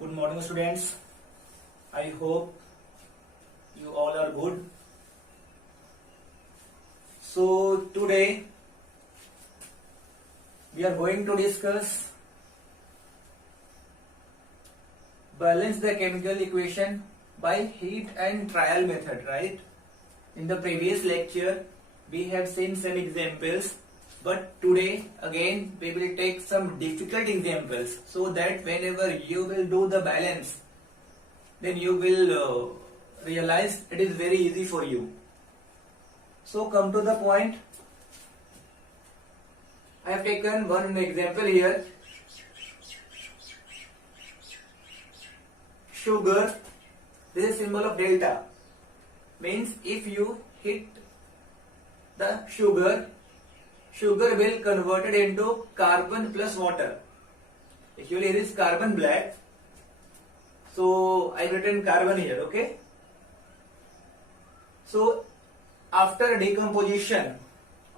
Good morning, students. I hope you all are good. So, today we are going to discuss balance the chemical equation by heat and trial method, right? In the previous lecture, we have seen some examples, but today again we will take some difficult examples so that whenever you will do the balance, then you will realize it is very easy for you. So come to the point. I have taken one example here. Sugar, this is symbol of delta. Means if you hit the sugar will convert it into carbon plus water. Actually it is carbon black. So I written carbon here, okay? So after decomposition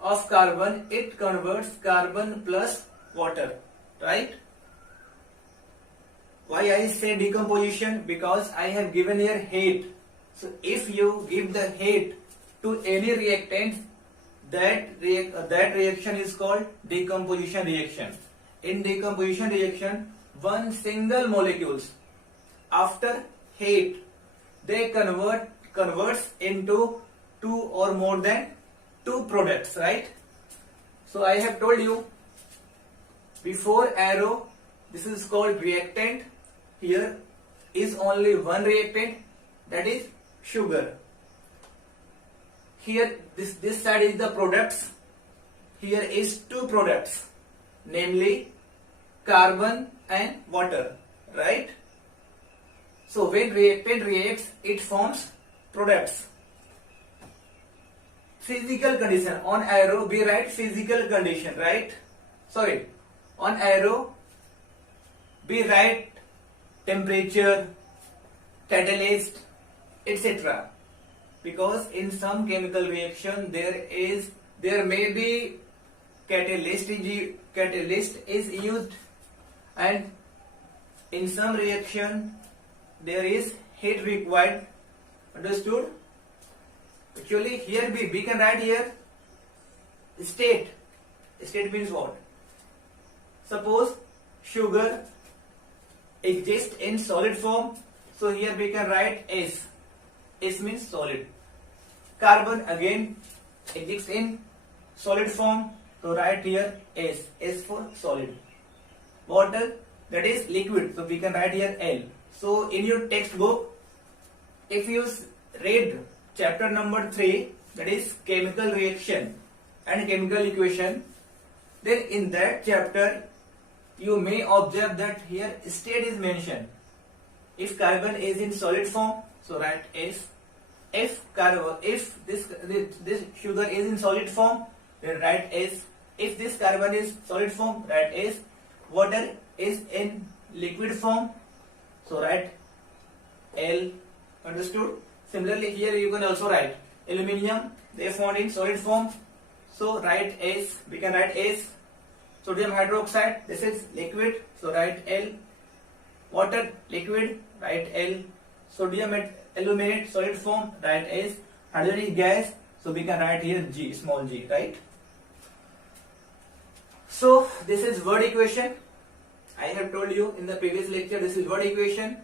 of carbon, it converts carbon plus water, right? Why I say decomposition? Because I have given here heat. So if you give the heat to any reactant, that reaction is called decomposition reaction. In decomposition reaction, one single molecules after heat they converts into two or more than two products, right? So I have told you before arrow, this is called reactant. Here is only one reactant, that is sugar. Here this side is the products. Here is two products, namely carbon and water, right? So when reactant reacts, it forms products. Physical condition, on arrow we write physical condition, right? Sorry, on arrow we write temperature, catalyst, etc. Because in some chemical reaction there may be catalyst is used, and in some reaction there is heat required. Understood? Actually here we can write here state. State means what? Suppose sugar exists in solid form, so here we can write S. S means solid. Carbon again exists in solid form, so write here S. S for solid. Water, that is liquid, so we can write here L. So in your textbook, if you read chapter number 3, that is chemical reaction and chemical equation, then in that chapter you may observe that here state is mentioned. If carbon is in solid form, so write S. If this sugar is in solid form, then write S. If this carbon is solid form, write S. Water is in liquid form, so write L. Understood? Similarly here you can also write aluminium, they are found in solid form, so write S. We can write S. Sodium hydroxide, this is liquid, so write L. Water, liquid, write L. Sodium aluminate, solid form, write S. Hydrogen gas, so we can write here G, small g, right? So this is word equation. I have told you in the previous lecture, this is word equation.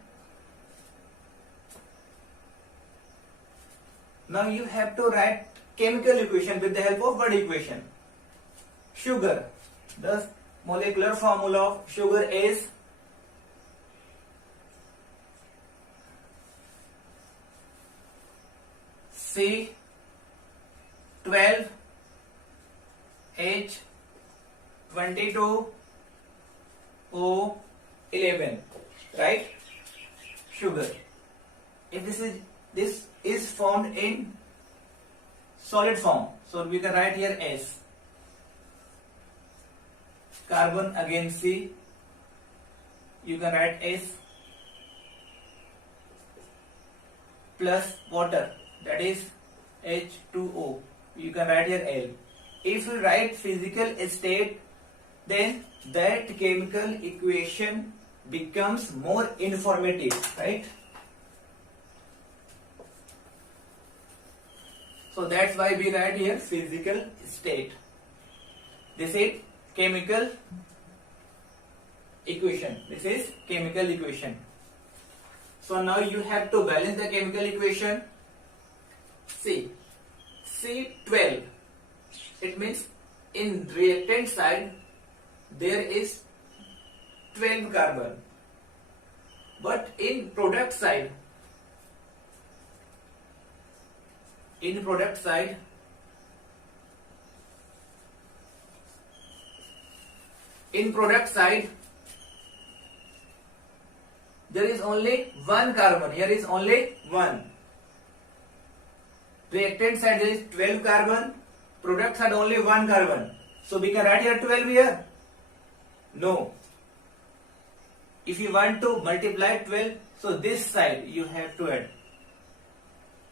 Now you have to write chemical equation with the help of word equation. Sugar, the molecular formula of sugar is C12H22O11, right? Sugar. If this is formed in solid form, so we can write here S. Carbon again C, you can write S, plus water, that is H2O, you can write here L. If you write physical state, then that chemical equation becomes more informative, right? So that's why we write here physical state. This is chemical equation. This is chemical equation. So now you have to balance the chemical equation. See, C12. It means in reactant side there is 12 carbon, but in product side there is only one carbon. Here is only one. Reactant side there is 12 carbon, product side only one carbon. So we can write here 12 here? No. If you want to multiply 12, so this side you have to add.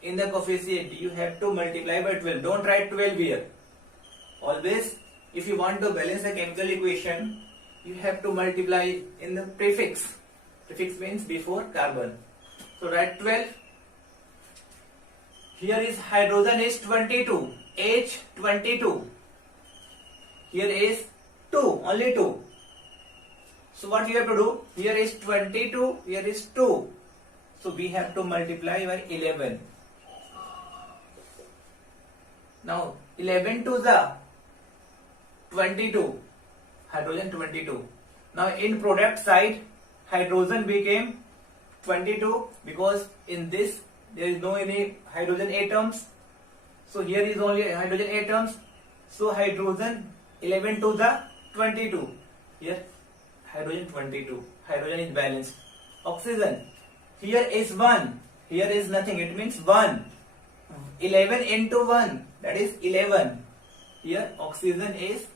In the coefficient you have to multiply by 12. Don't write 12 here. Always, if you want to balance the chemical equation, you have to multiply in the prefix. Prefix means before carbon. So write 12. Here is hydrogen is 22, H22. Here is 2, only 2. So what you have to do? Here is 22, here is 2. So we have to multiply by 11. Now 11 to the 22, hydrogen 22. Now in product side, hydrogen became 22 because in this there is no any hydrogen atoms. So here is only hydrogen atoms. So hydrogen 11 to the 22. Here hydrogen 22. Hydrogen is balanced. Oxygen. Here is 1. Here is nothing. It means 1. 11 into 1. That is 11. Here oxygen is.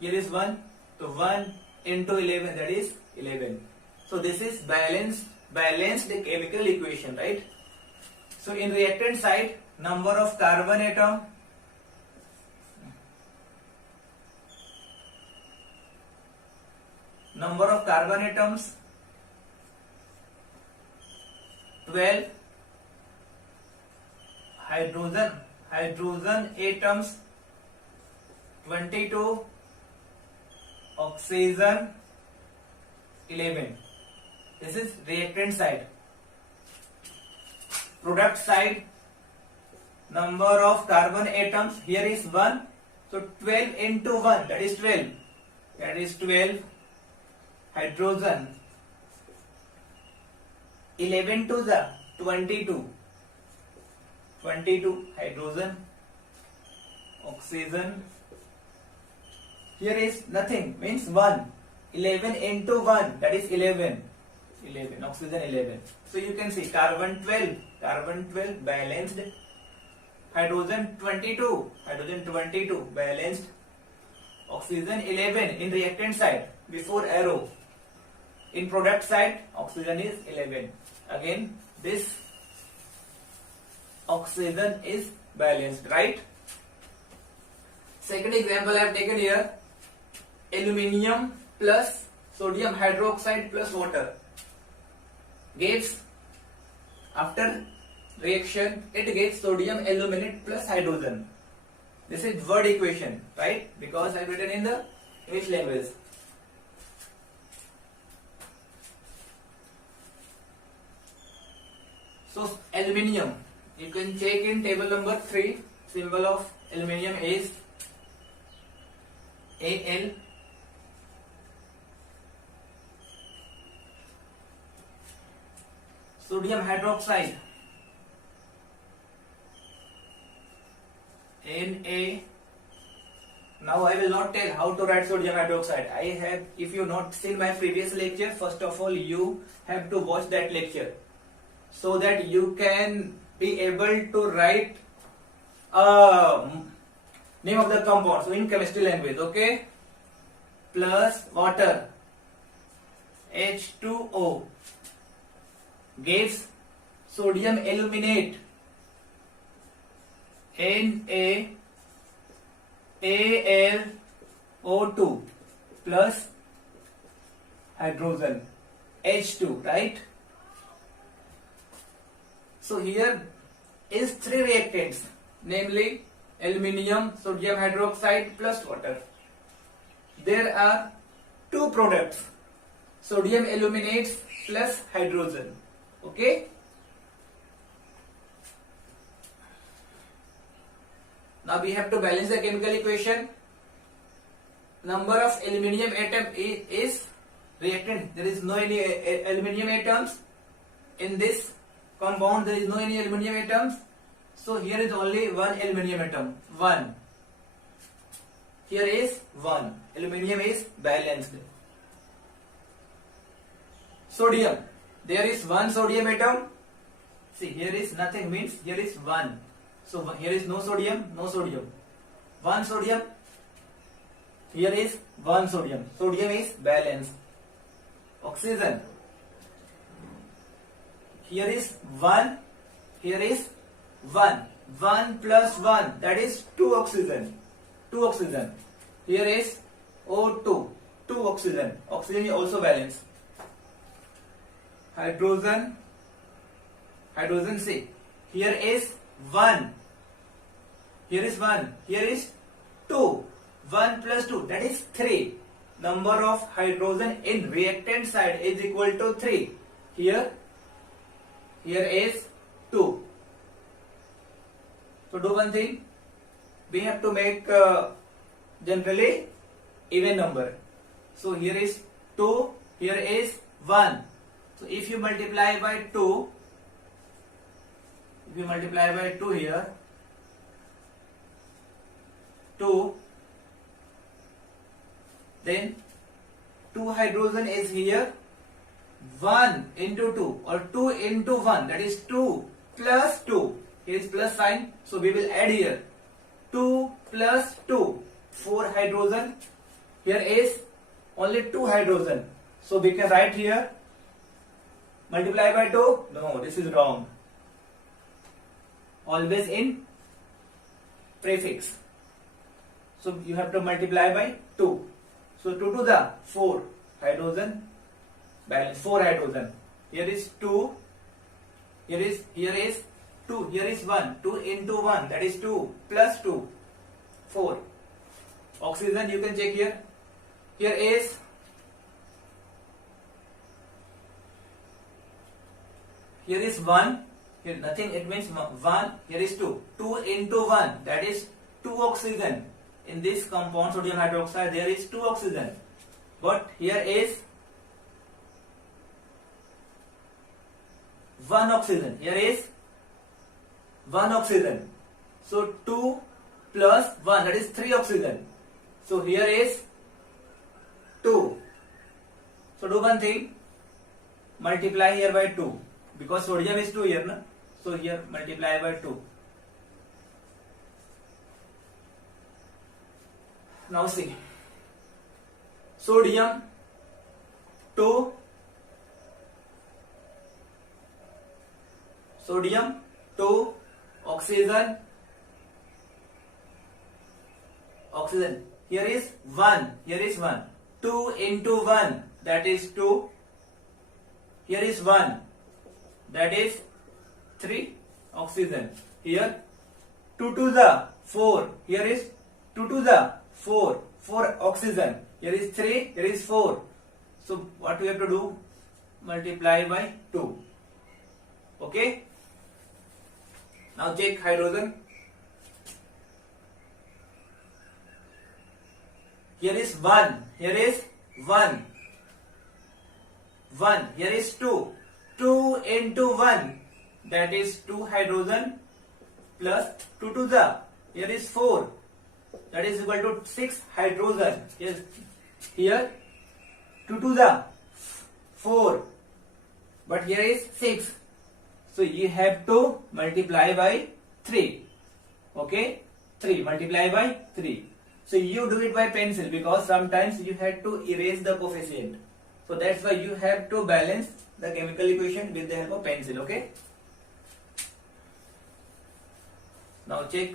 Here is 1. So 1 into 11. That is 11. So this is balanced chemical equation, right? So in reactant side, number of carbon atom, number of carbon atoms 12, hydrogen atoms 22, oxygen 11. This is reactant side. Product side, number of carbon atoms, here is 1. So 12 into 1, that is 12. That is 12. Hydrogen 11 to the 22. 22 hydrogen. Oxygen. Here is nothing, means 1. 11 into 1, that is 11. 11, oxygen 11. So you can see carbon 12 balanced. Hydrogen 22 balanced. Oxygen 11 in reactant side before arrow. In product side oxygen is 11. Again this oxygen is balanced, right? Second example I have taken here. Aluminium plus sodium hydroxide plus water gives, after reaction it gives sodium aluminate plus hydrogen. This is word equation, right? Because I have written in the English language. So aluminium, you can check in table number 3. Symbol of aluminium is Al. Sodium hydroxide Na. Now I will not tell how to write sodium hydroxide. I have, if you not seen my previous lecture, first of all you have to watch that lecture so that you can be able to write name of the compound. So in chemistry language, okay, plus water H2O gives sodium aluminate NaAlO2 plus hydrogen H2, right? So here is three reactants, namely aluminium, sodium hydroxide plus water. There are two products, sodium aluminates plus hydrogen. Okay. Now we have to balance the chemical equation. Number of aluminium atom is reactant. There is no any aluminium atoms in this compound. There is no any aluminium atoms. So here is only one aluminium atom. One. Here is one. Aluminium is balanced. Sodium. There is one sodium atom. See, here is nothing, means here is one. So here is no sodium, no sodium. One sodium. Here is one sodium. Sodium is balanced. Oxygen. Here is one. Here is one. One plus one. That is two oxygen. Two oxygen. Here is O2. Two oxygen. Oxygen is also balanced. Hydrogen. Hydrogen, see. Here is one. Here is one. Here is two. 1 plus 2, that is 3. Number of hydrogen in reactant side is equal to 3. Here is 2. So do one thing. We have to make generally even number. So here is 2. Here is 1. So if you multiply by 2, here, 2. Then 2 hydrogen is here, 1 into 2 or 2 into 1, that is 2 plus 2. Here is plus sign, so we will add here 2 plus 2, 4 hydrogen. Here is only 2 hydrogen, so we can write here multiply by 2. No, this is wrong. Always in prefix. So you have to multiply by 2. So 2 to the 4 hydrogen balance, 4 hydrogen. Here is 2. Here is 2. Here is 1. 2 into 1, that is 2 plus 2, 4. Oxygen you can check here. Here is here is 1. Here nothing, it means 1. Here is 2. 2 into 1, that is 2 oxygen. In this compound sodium hydroxide there is 2 oxygen, but here is 1 oxygen. Here is 1 oxygen. So 2 plus 1, that is 3 oxygen. So here is 2. So do one thing, multiply here by 2, because sodium is 2 here, na? So here multiply by 2. Now see, sodium 2, oxygen, here is 1, 2 into 1, that is 2, here is 1, that is 3 oxygen, here 2 to the 4, here is 2 to the 4 oxygen, here is 3, here is 4. So what we have to do? Multiply by 2. Okay. Now check hydrogen. Here is 1, here is 1, here is 2. 2 into 1, that is 2 hydrogen plus 2 to the, here is 4. That is equal to 6 hydrogen. Yes. Here 2 to the 4, but here is 6. So you have to multiply by 3. Okay, 3 multiply by 3. So you do it by pencil, because sometimes you have to erase the coefficient. So that's why you have to balance the chemical equation with the help of pencil. Okay. Now check.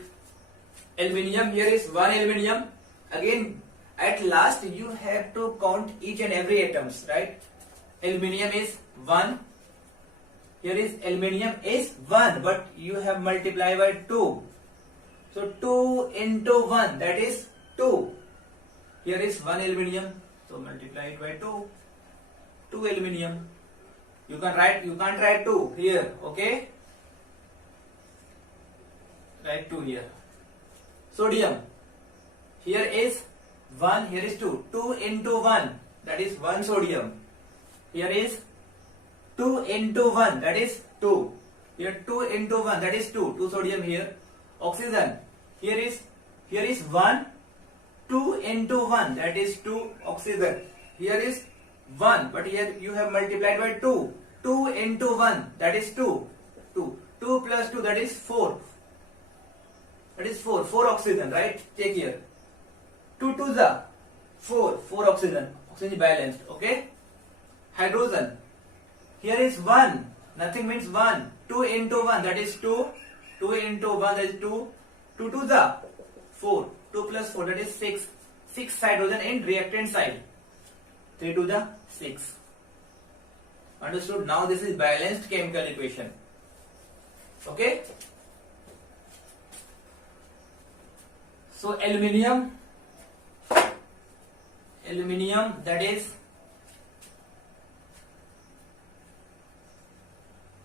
Aluminium, here is 1 aluminium. Again at last you have to count each and every atoms, right? Aluminium is 1. Here is aluminium is 1, but you have multiplied by 2. So 2 into 1, that is 2. Here is 1 aluminium, so multiply it by 2. 2 aluminium. You can't write 2 here, okay? Write 2 here. Sodium. Here is 1, here is 2. 2 into 1, that is 1 sodium. Here is 2 into 1, that is 2. Here 2 into 1, that is 2. 2 sodium here. Oxygen. Here is 1. 2 into 1, that is 2 oxygen. Here is 1, but here you have multiplied by 2. 2 into 1, that is 2. 2. 2 plus 2, that is 4. That is 4. 4 oxygen, right? Check here. 2 to the 4. 4 oxygen. Oxygen is balanced, okay? Hydrogen. Here is 1. Nothing means 1. 2 into 1, that is 2. 2 into 1, that is 2. 2 to the 4. 2 plus 4, that is 6. 6 hydrogen in reactant side. 3 to the 6. Understood? Now this is balanced chemical equation. Okay? So aluminium, that is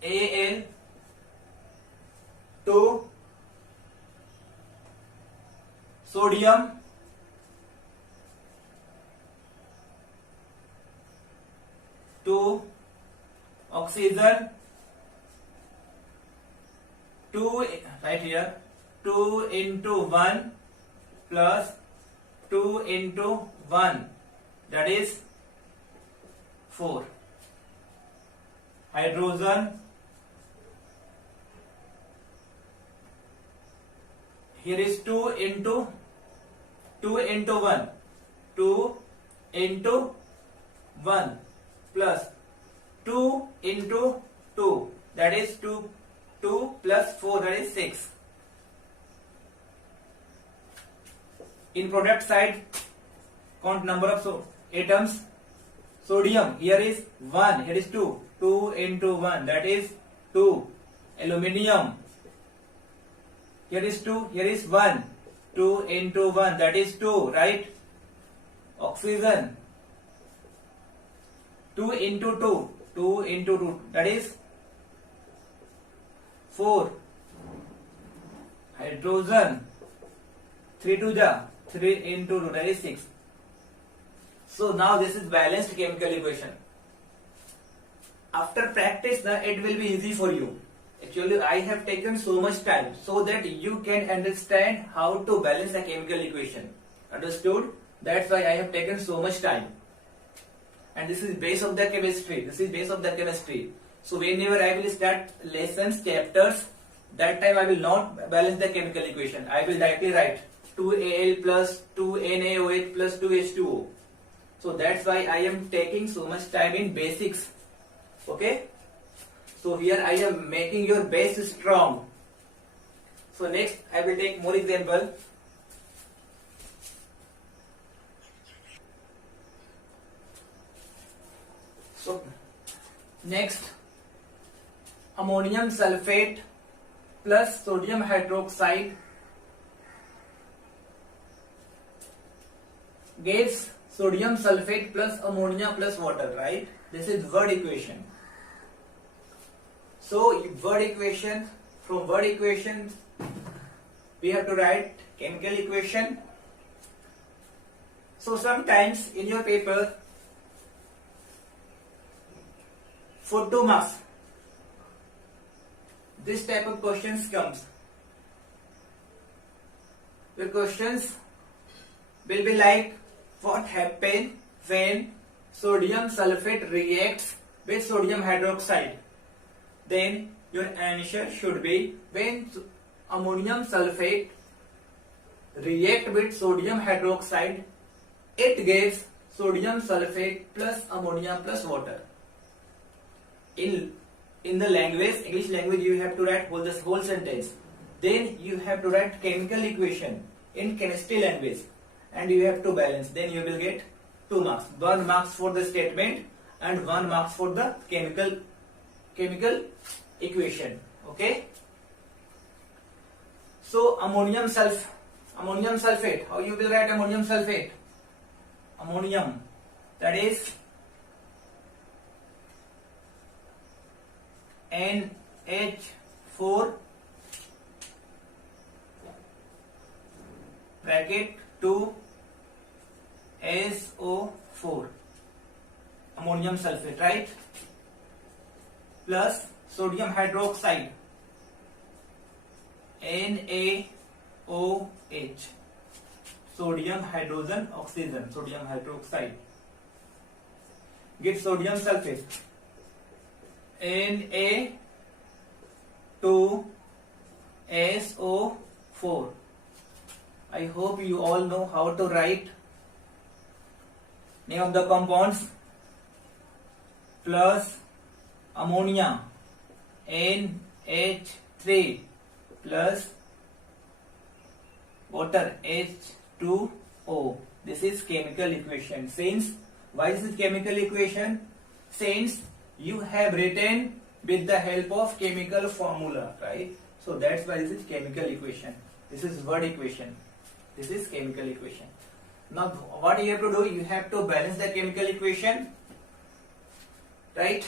Al 2, sodium 2, oxygen 2, right here, 2 into 1 plus 2 into 1, that is 4. Hydrogen, here is 2 into 1, 2 into 1 plus 2 into 2, that is 2 plus 4, that is 6. In product side, count number of atoms. Sodium, here is 1, here is 2. 2 into 1, that is 2. Aluminium, here is 2, here is 1. 2 into 1, that is 2, right? Oxygen, 2 into 2. 2 into 2, that is 4. Hydrogen, 3 to the 3 into 2, that is 6. So now this is balanced chemical equation. After practice, it will be easy for you. Actually, I have taken so much time so that you can understand how to balance a chemical equation. Understood? That's why I have taken so much time. And this is base of the chemistry. So whenever I will start lessons, chapters, that time I will not balance the chemical equation. I will directly write 2Al plus 2NaOH plus 2H2O. So that's why I am taking so much time in basics. Okay? So here I am making your base strong. So next I will take more example. So next, ammonium sulfate plus sodium hydroxide gives sodium sulfate plus ammonia plus water, right? This is word equation. So word equation, from word equation we have to write chemical equation. So sometimes in your paper for 2 marks this type of questions comes. The questions will be like, what happens when sodium sulfate reacts with sodium hydroxide? Then your answer should be, when ammonium sulfate react with sodium hydroxide, it gives sodium sulfate plus ammonia plus water. In the language, English language, you have to write this whole sentence. Then you have to write chemical equation in chemistry language. and you have to balance, then you will get 2 marks. 1 marks for the statement and 1 marks for the chemical equation. Okay. So ammonium sulfate. How you will write ammonium sulfate? Ammonium, that is NH4 bracket 2 SO4, ammonium sulfate, right? Plus sodium hydroxide, NaOH, sodium hydrogen oxygen, sodium hydroxide. Get sodium sulfate, Na2SO4. I hope you all know how to write name of the compounds. Plus ammonia, NH3 plus water, H2O. This is chemical equation. Since, why is it chemical equation? Since you have written with the help of chemical formula, right? So that's why this is chemical equation. This is word equation. This is chemical equation. Now what you have to do, you have to balance the chemical equation, right?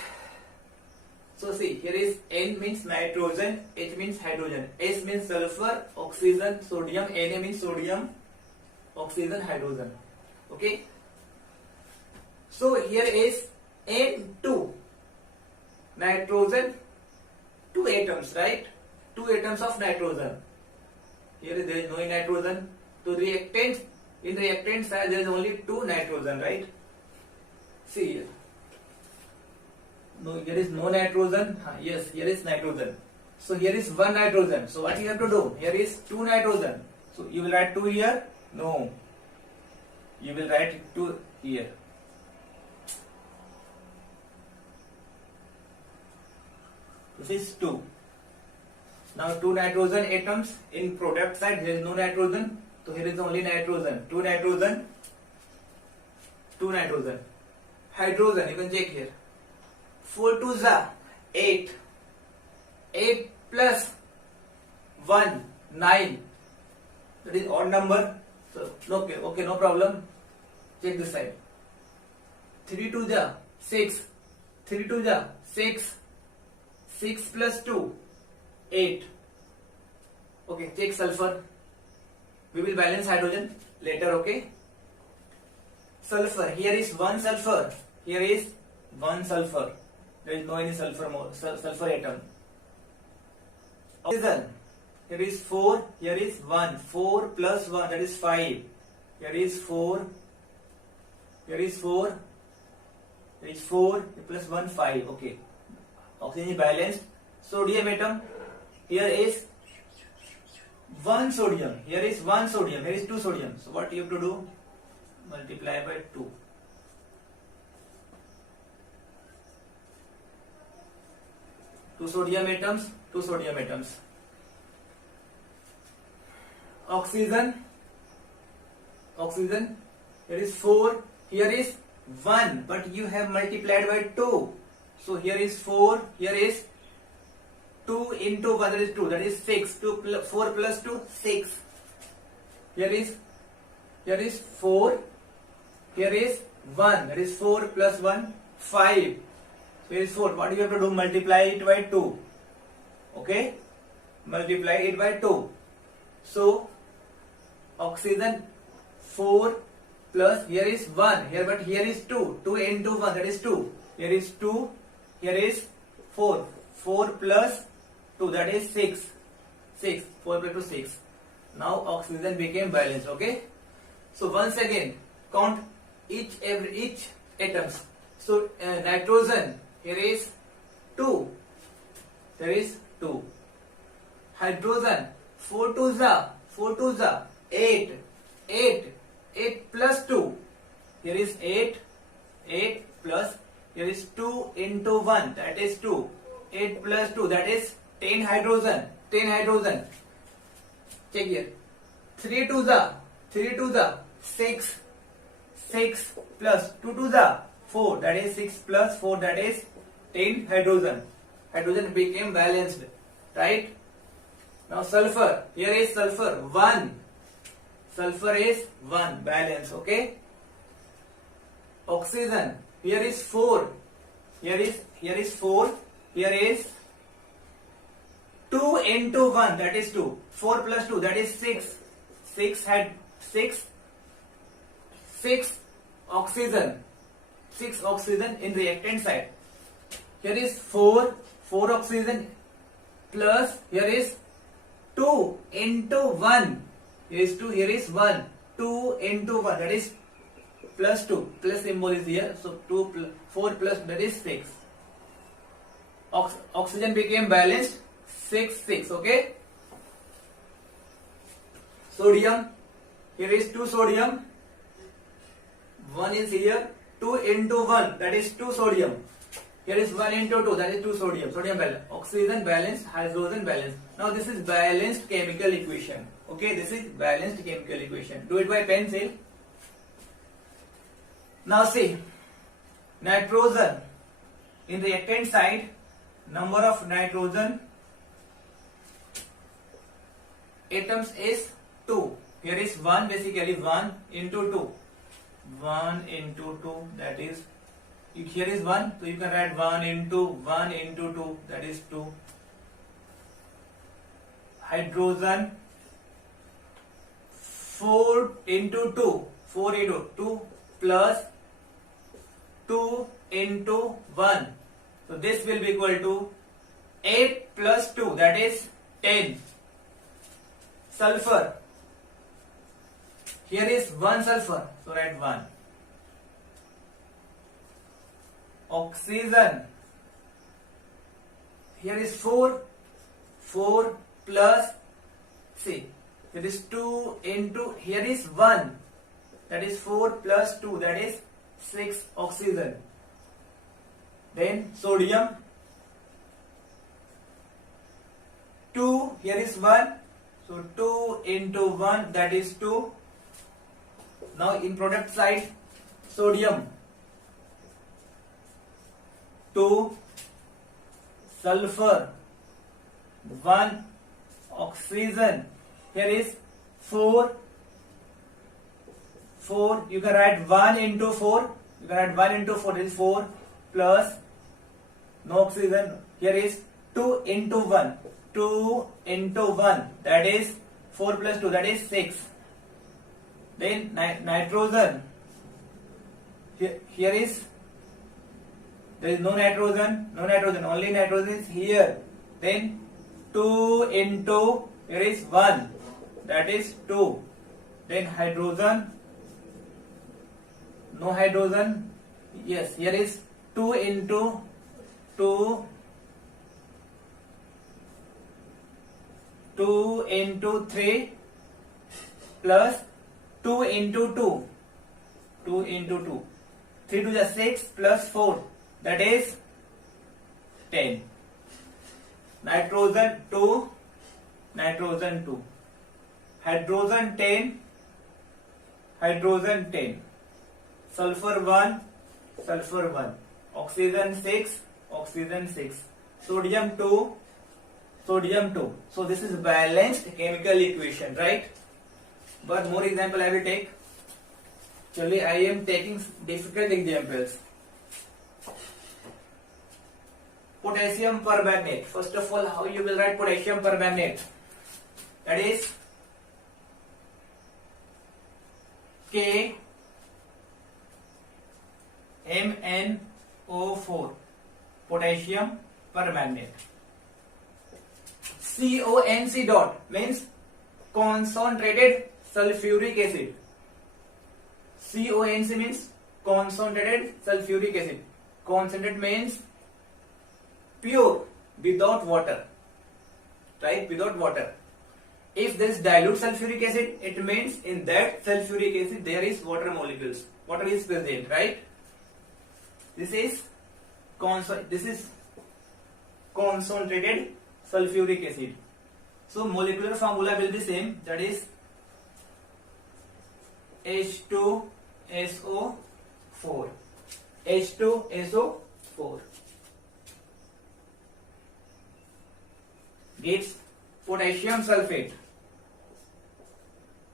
So see, here is N means nitrogen, H means hydrogen, S means sulfur, oxygen, sodium, Na means sodium, oxygen, hydrogen. Okay. So here is N2, nitrogen, 2 atoms, right? 2 atoms of nitrogen. Here there is no nitrogen. So reactants, in reactant side there is only 2 nitrogen, right? See here. No, here is no nitrogen. Yes, here is nitrogen. So here is 1 nitrogen. So what you have to do? Here is 2 nitrogen. So you will write 2 here? No. You will write 2 here. This is 2. Now 2 nitrogen atoms. In product side there is no nitrogen. So here is only nitrogen. 2 nitrogen. 2 nitrogen. Hydrogen, you can check here. 4 2s are 8. 8 plus 1, 9. That is odd number. So okay, no problem. Check this side. 3 2s are 6. 3 2s are 6. 6 plus 2, 8. Okay, check sulfur. We will balance hydrogen later, okay? Sulfur. Here is 1 sulfur. Here is 1 sulfur. There is no any sulfur atom. Oxygen. Here is 4. Here is 1. 4 plus 1, that is 5. Here is 4. Here is 4. Here is 4 plus 1, 5. Okay. Oxygen is balanced. Sodium atom. Here is 1 sodium. Here is 1 sodium. Here is 2 sodium. So what you have to do? Multiply by 2. Two sodium atoms. Oxygen. Here is 4. Here is 1. But you have multiplied by 2. So here is 4. Here is 2 into 1. That is 2. That is 6. 4 plus 2, 6. Here is 4. Here is 1. That is 4 plus 1, 5. So here is 4. What do you have to do? Multiply it by 2. Okay? Multiply it by 2. So oxygen 4 plus, here is 1. Here, but here is 2. 2 into 1, that is 2. Here is 2. Here is 4. 4 plus 2, that is 6. 6. 4 plus 2, 6. Now oxygen became balanced. Okay? So once again, count each atoms. So nitrogen, here is 2. There is 2. Hydrogen, 4 2s are 8. 8 plus 2. Here is 8 plus, here is 2 into 1, that is 2. 8 plus 2, that is 10 hydrogen. Check here. 3 2s are 6, 6 plus 2 to the 4, that is 6 plus 4, that is 10 hydrogen. Hydrogen became balanced, right? Now sulfur, here is sulfur 1. Sulfur is 1, balance, okay? Oxygen, here is 4. Here is 4. Here is 2 into 1, that is 2. 4 plus 2, that is 6. 6 oxygen. 6 oxygen in reactant side. Here is 4 oxygen plus here is 2 into 1. Here is 2, here is 1. 2 into 1, that is plus 2. Plus symbol is here. So 4 plus, that is 6. Oxygen became balanced. 6, okay? Sodium, here is 2 sodium. 1 is here. 2 into 1, that is 2 sodium. Here is 1 into 2, that is 2 sodium. Sodium balance. Oxygen balanced, hydrogen balanced. Now this is balanced chemical equation. Okay, this is balanced chemical equation. Do it by pencil. Now see, nitrogen in reactant side, number of nitrogen atoms is 2. Here is 1, basically 1 into 2. 1 into 2, that is, here is 1, so you can write 1 into 2, that is 2. Hydrogen 4 into 2, 4 into 2 plus 2 into 1. So this will be equal to 8 plus 2, that is 10. Sulfur, here is 1 sulfur, so write 1. Oxygen, here is 4 plus, see, here is 2 into, here is 1, that is 4 plus 2, that is 6 oxygen. Then sodium, 2, here is 1, so 2 into 1, that is 2. Now in product side, sodium 2, sulfur 1, oxygen, here is 4, you can write 1 into 4, you can write 1 into 4 is 4 plus no oxygen, here is 2 into 1, 2 into 1, that is 4 plus 2, that is 6. Then nitrogen, here is, there is no nitrogen, only nitrogen is here. Then 2 into, here is 1, that is 2. Then hydrogen, no hydrogen, yes, here is 2 into 2, 2 into 3 plus 2 into 2, 2 into 2, 3 to the 6 plus 4, that is 10. Nitrogen 2, hydrogen 10, sulfur 1, oxygen 6, sodium 2. So this is balanced chemical equation, right? But more example I will take. Actually, I am taking difficult examples. Potassium permanganate. First of all, how you will write potassium permanganate? That is KMnO4, potassium permanganate. CONC dot means concentrated sulfuric acid. CONC means concentrated sulfuric acid. Concentrate means pure, without water, right? Without water. If there is dilute sulfuric acid, it means in that sulfuric acid there is water molecules. Water is present, right? This is concentrated sulfuric acid. So molecular formula will be same, that is H2SO4. H2SO4 gives potassium sulfate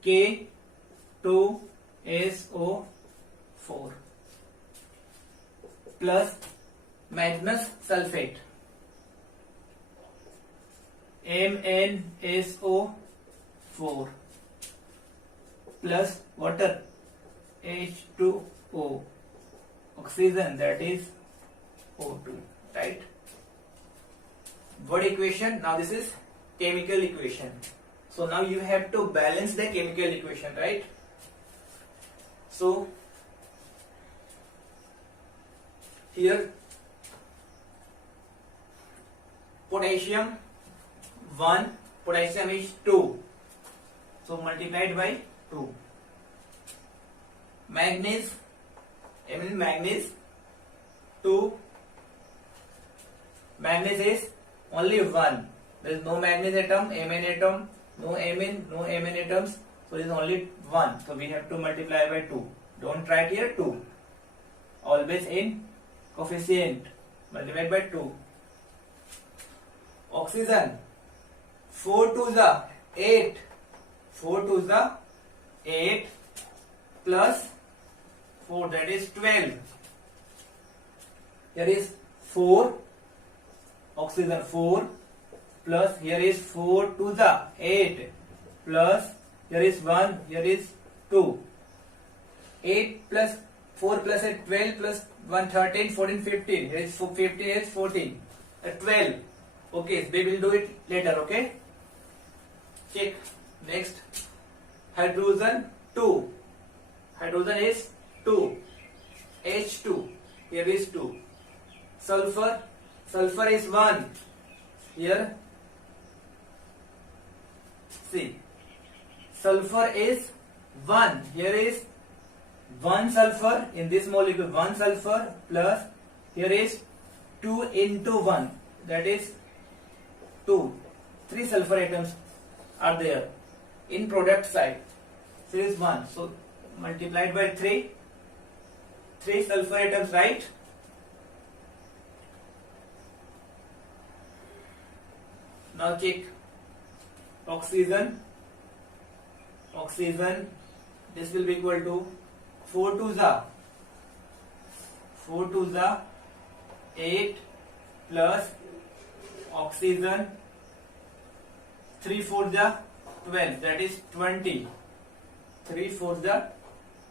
K2SO4 plus manganese sulfate MnSO4 plus water H2O, oxygen, that is O2, right? What equation? Now this is chemical equation. So now you have to balance the chemical equation, right? So here potassium 1, potassium is 2, so multiplied by 2. Manganese, manganese 2, manganese is only 1. There is no manganese atom, Mn atom, no Mn, no Mn atoms, so it is only 1. So we have to multiply by 2. Don't write here 2. Always in coefficient. Multiplied by 2. Oxygen 4 to the 8. 4 to the 8 plus 4, that is 12. Here is 4, oxygen 4 plus here is 4 to the 8 plus here is 1, here is 2. 8 plus 4 plus 8, 12 plus 1, 13, 14, 15. Here is 15, here is 14. 12. Okay, we will do it later, okay? Check. Next. Hydrogen 2. Hydrogen is 2. H2. Here is 2. Sulfur. Sulfur is 1. Here. See. Sulfur is 1. Here is 1 sulfur in this molecule. 1 sulfur plus here is 2 into 1. That is 2. 3 sulfur atoms are there in product side. So is 1. So multiplied by 3. 3 sulfur atoms, right? Now check oxygen. Oxygen, this will be equal to 4 to the 8 plus oxygen 3 for the 12, that is 20. 3 for the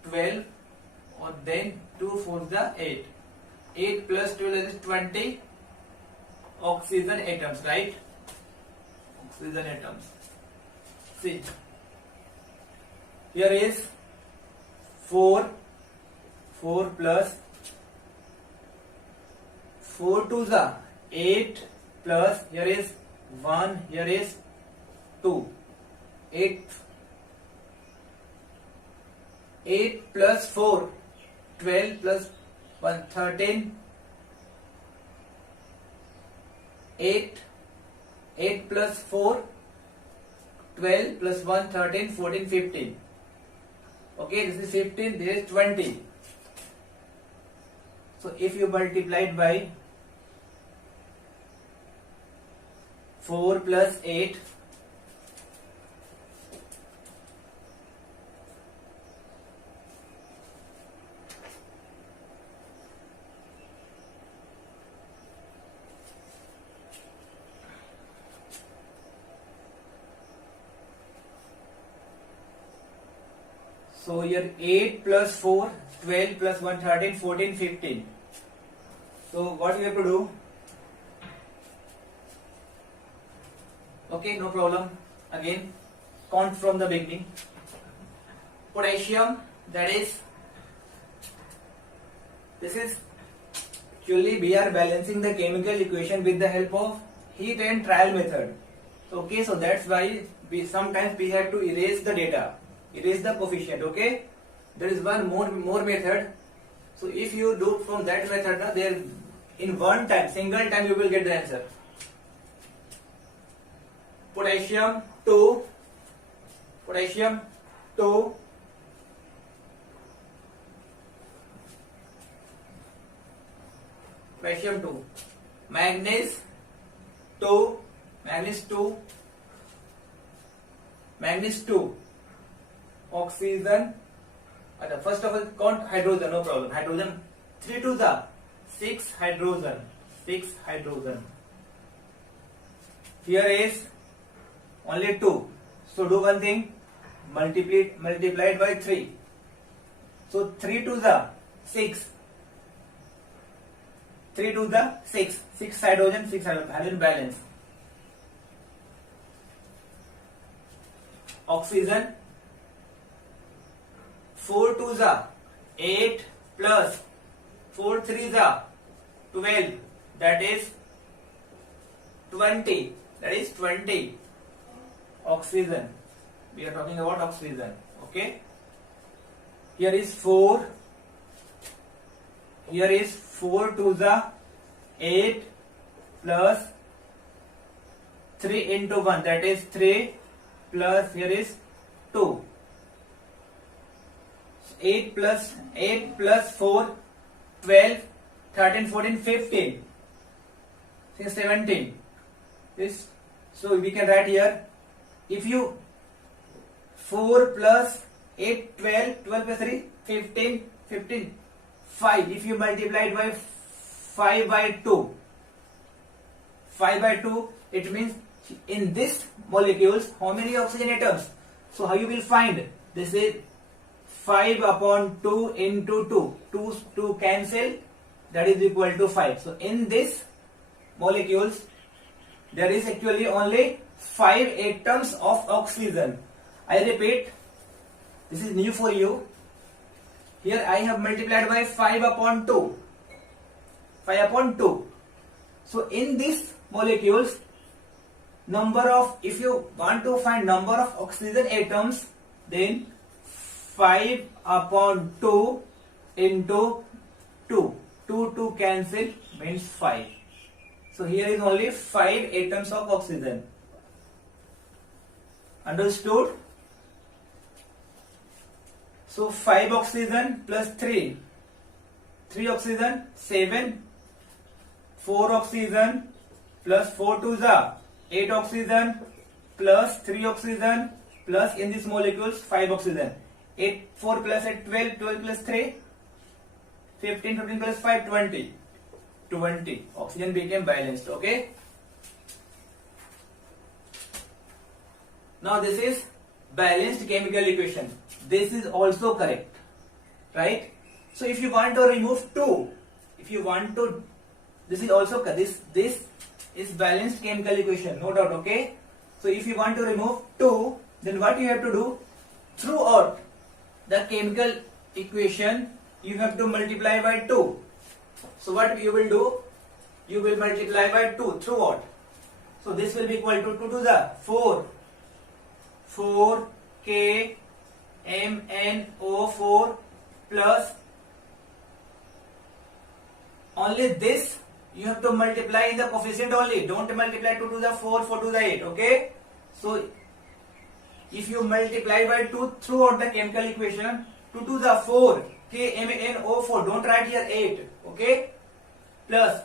12 or then 2 for the 8. 8 plus 12 is 20 oxygen atoms, right? Oxygen atoms. See, here is 4 plus 4 to the 8 plus here is 1, here is 2. 8 plus 4, 12 plus 1, 13. 8 plus 4, 12 plus 1, 13, 14, 15. Okay, this is 15, this is 20. So if you multiply it by 4 plus 8, so here 8 plus 4, 12 plus 1, 13, 14, 15. So what you have to do? Okay, no problem. Again, count from the beginning. Potassium, that is, this is actually we are balancing the chemical equation with the help of heat and trial method. Okay, so that's why sometimes we have to erase the data. Erase the coefficient. Okay, there is one more method. So if you do from that method, there in one time, single time, you will get the answer. Potassium 2, potassium 2, manganese 2, manganese 2, oxygen. First of all, count hydrogen, no problem. Hydrogen 3 to the 6 hydrogen, 6 hydrogen. Here is only 2. So do one thing, multiplied by 3. So 3 to the 6. 3 to the 6. 6 hydrogen, 6 hydrogen balance. Oxygen 4 to the 8 plus 4 3 the 12. That is 20. That is 20. Oxygen. We are talking about oxygen. Okay. Here is 4. Here is 4 to the 8 plus 3 into 1. That is 3 plus here is 2. 8 plus 4, 12, 13, 14, 15, 17. This, so we can write here, if you 4 plus 8, 12, 12 plus 3, 15, 15, 5. If you multiply it by 5 by 2, 5 by 2, it means in this molecules, how many oxygen atoms? So how you will find? This is 5 upon 2 into 2. 2 cancel, that is equal to 5. So in this molecules, there is actually only 5 atoms of oxygen. I repeat, this is new for you. Here I have multiplied by 5 upon 2. 5 upon 2. So in these molecules, number of, if you want to find number of oxygen atoms, then 5 upon 2 into 2. 2 cancel means 5. So here is only 5 atoms of oxygen. Understood? So 5 oxygen plus 3. 3 oxygen, 7. 4 oxygen plus 4 to the 8 oxygen plus 3 oxygen plus in these molecules 5 oxygen. 8, 4 plus 8, 12, 12 plus 3, 15, 15 plus 5, 20. 20. Oxygen became balanced. Okay. Now this is balanced chemical equation. This is also correct. Right? So if you want to remove 2, this is also this is balanced chemical equation, no doubt. Okay. So if you want to remove 2, then what you have to do? Throughout the chemical equation, you have to multiply by 2. So what you will do? You will multiply by 2 throughout. So this will be equal to 2 to the 4. 4 K MnO4 plus only this you have to multiply in the coefficient only. Don't multiply 2 to the 4, 4 to the 8. Okay. So if you multiply by 2 throughout the chemical equation, 2 to the 4 KMnO4, don't write here 8. Okay. Plus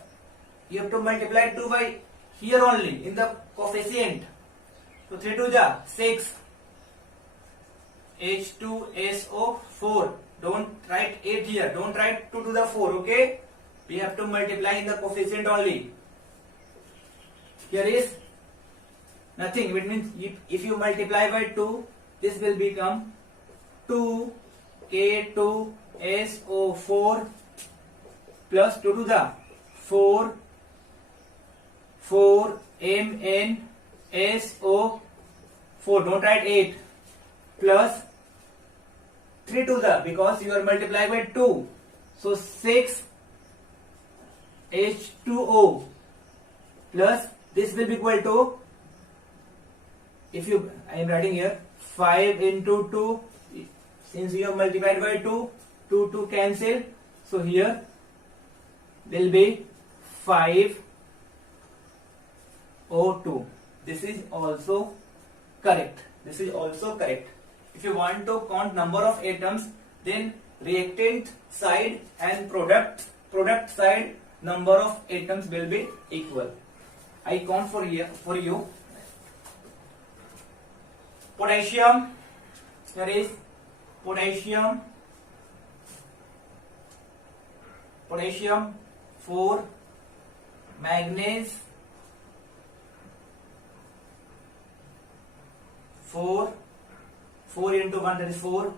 you have to multiply 2 by here only in the coefficient. So 3 to the 6 H2SO4. Don't write 8 here. Don't write 2 to the 4. Okay. We have to multiply in the coefficient only. Here is nothing. It means if you multiply by 2, this will become 2 K2SO4 plus 2 to the 4 MnSO4. Don't write 8 plus 3 to the, because you are multiplying by 2. So 6 H2O plus this will be equal to, if you, I am writing here 5 into 2, since you have multiplied by 2, 2 cancel, so here will be 5O2. This is also correct. This is also correct. If you want to count number of atoms, then reactant side and product side number of atoms will be equal. I count for you. Potassium, there is potassium 4, manganese 4, 4 into 1, that is 4,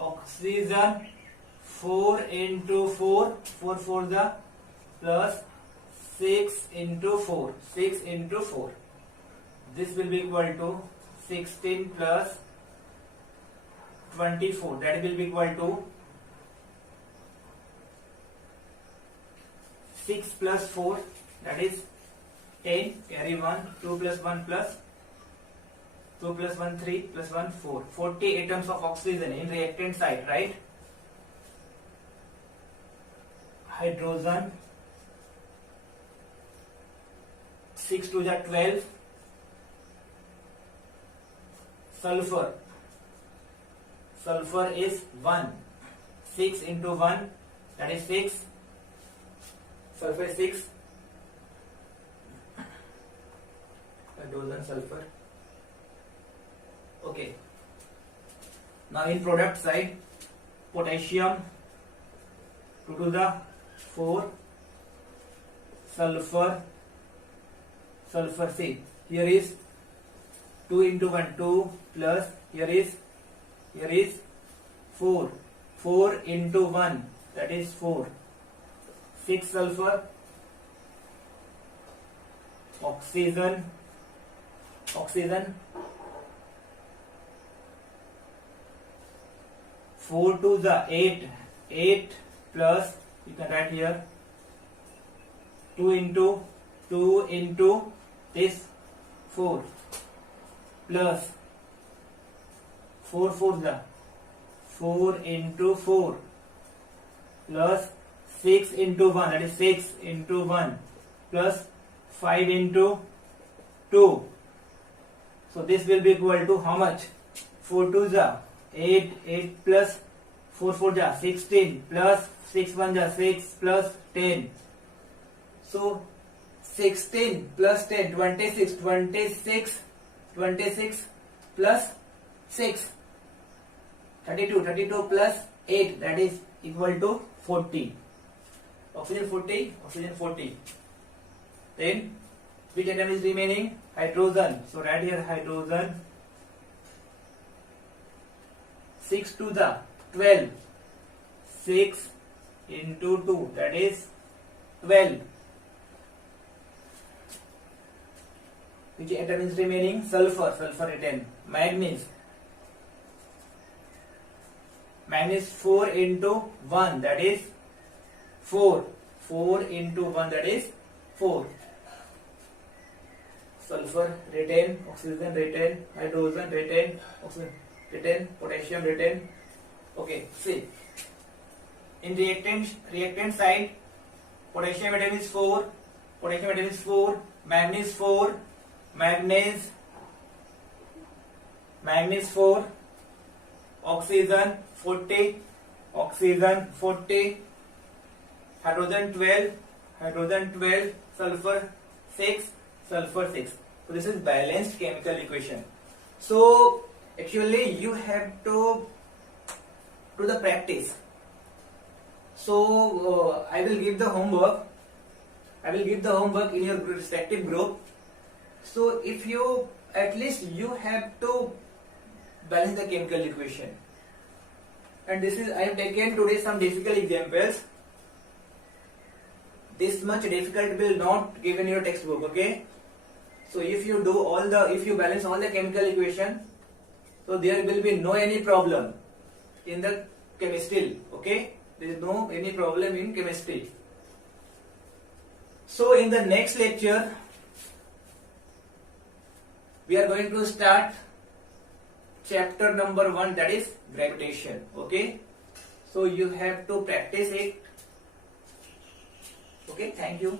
oxygen 4 into 4, 4 for the plus 6 into 4, 6 into 4. This will be equal to 16 plus 24. That will be equal to 6 plus 4. That is 10. Carry 1. 2 plus 1 plus 2 plus 1 3 plus 1 4. 40 atoms of oxygen in reactant side, right? Hydrogen 6 to the 12. Sulfur is 1. 6 into 1, that is 6. Sulfur is 6. Hydrogen, sulfur. Okay. Now in product side, potassium 2 to the 4. Sulfur, see, here is 2 into 1, 2 plus here is 4, 4 into 1, that is 4. 6 sulfur, oxygen 4 to the 8 plus, you can write here 2 into this 4 plus 4 for the 4 into 4 plus 6 into 1, that is 6 into 1 plus 5 into 2. So this will be equal to how much? 4 to the 8 plus 4 for the 16 plus 6 1 the 6 plus 10. So 16 plus 10, 26 plus 6, 32 plus 8, that is equal to 40. Oxygen 40. Then which atom is remaining? Hydrogen. So right here hydrogen 6 to the 12. 6 into 2, that is 12. Which atom is remaining? Sulfur written. Manganese 4 into 1, that is 4. 4 into 1, that is 4. Sulfur written, oxygen written, hydrogen written, oxygen written, potassium written. Okay, see. In reactant side, potassium atom is 4, manganese 4, manganese 4, oxygen 40, hydrogen 12, sulfur 6. So this is balanced chemical equation. So actually you have to do the practice. So I will give the homework in your respective group. So if you, at least you have to balance the chemical equation. And this is, I have taken today some difficult examples. This much difficult will not give in your textbook, okay? So if you balance all the chemical equation, so there will be no any problem in the chemistry, okay? There is no any problem in chemistry. So in the next lecture, we are going to start chapter number 1, that is gravitation, okay? So you have to practice it. Okay, thank you.